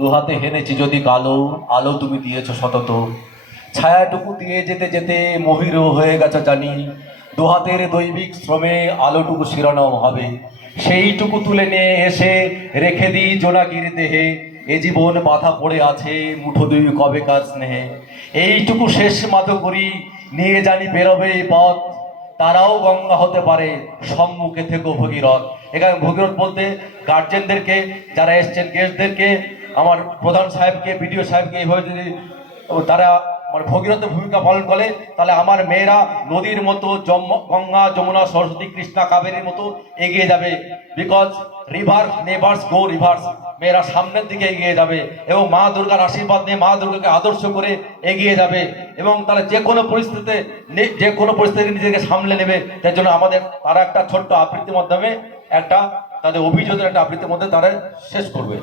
দুহাতে হেনেছি যদি কালো, আলো তুমি দিয়েছ সতত। ছায়াটুকু দিয়ে যেতে যেতে মহিরও হয়ে গেছে জানি, দুহাতের দৈবিক শ্রমে আলোটুকু শিরোনাম হবে। সেইটুকু তুলে নিয়ে এসে রেখে দিই জোনাকির দেহে, এ জীবন বাধা পড়ে আছে মুঠো দুই কবেকার স্নেহে। এইটুকু শেষ মাতো করি, নিয়ে জানি বেরোবে এই পথ, তারাও গঙ্গা হতে পারে সম্মুখে থেকে ভগীরথ। এখানে ভগীরথ বলতে গার্জেনদেরকে, যারা এসছেন গেস্টদেরকে, আমার প্রধান সাহেবকে, বিডিও সাহেবকে, এইভাবে যদি তারা মানে ভগীরথের ভূমিকা পালন করে, তাহলে আমার মেয়েরা নদীর মতো গঙ্গা, যমুনা, সরস্বতী, কৃষ্ণা, কাবেরীর মতো এগিয়ে যাবে। Because river never's go reverse, মেয়েরা সামনের দিকে এগিয়ে যাবে এবং মা দুর্গার আশীর্বাদ নিয়ে মা দুর্গাকে আদর্শ করে এগিয়ে যাবে এবং তারা যে কোনো পরিস্থিতিতে নিজেকে সামলে নেবে। তার জন্য আমাদের তারা একটা ছোট্ট আবৃত্তির মাধ্যমে একটা তাদের অভিযোগের একটা আবৃত্তির মধ্যে তারা শেষ করবে।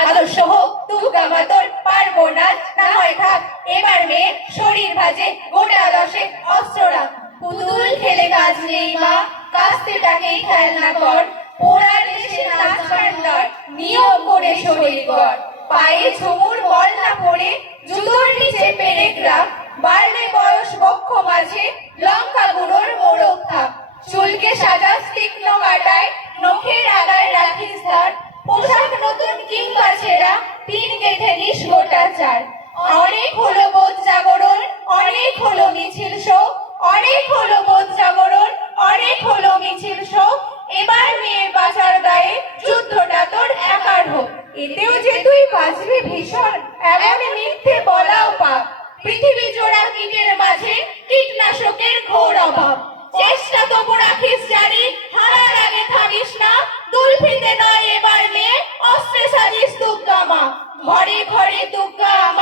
আদর্শ হোক দুর্গা মাতর, পারবো না না হয় থাক, এবার মেয়ে শরীর ভাজে গোটা দশে অস্ত্র রাখ। পুতুল খেলে কাজ নেই মা, কাস্তেটাকেই খেলনা কর, পোড়ার দেশে নাচ ভান্ডার, নিয়ম করে শরীর কর। পায়ে ঝুমুর বল না পড়ে, জুতোর নিচে পেরেক রাখ, বাড়লে বয়স বক্ষ মাঝে, লঙ্কা গুঁড়োর মোড়ক থাক। চুলকে সাজাস তীক্ষ্ণ কাটায়, নখের আগায় রাখিস ধার, পোশাক নতুন কিংবা ছেঁড়া, পিন গেঁথে নিস গোটা চার। অনেক হলো বোধ জাগরণ, অনেক হলো মিছিল শো, অনেক হলো বোধ জাগরণ, অনেক হলো মিছিল শো। এবার মেয়ের বাঁচার গায়ে যুদ্ধটা তোর একার হোক, এতেও যে তুই বাঁচবি ভীষণ, এমন মিথ্যে বলাও পাপ। পৃথিবী জোড়া কীটের মাঝে কীটনাশকের ঘোর অভাব, চেষ্টা তবু রাখিস জানি, হারার আগে থামিস না। দুলফিতে নয় এবার মেয়ে, অস্ত্রে সাজিস দুর্গা মা, ঘরে ঘরে দুর্গা মা।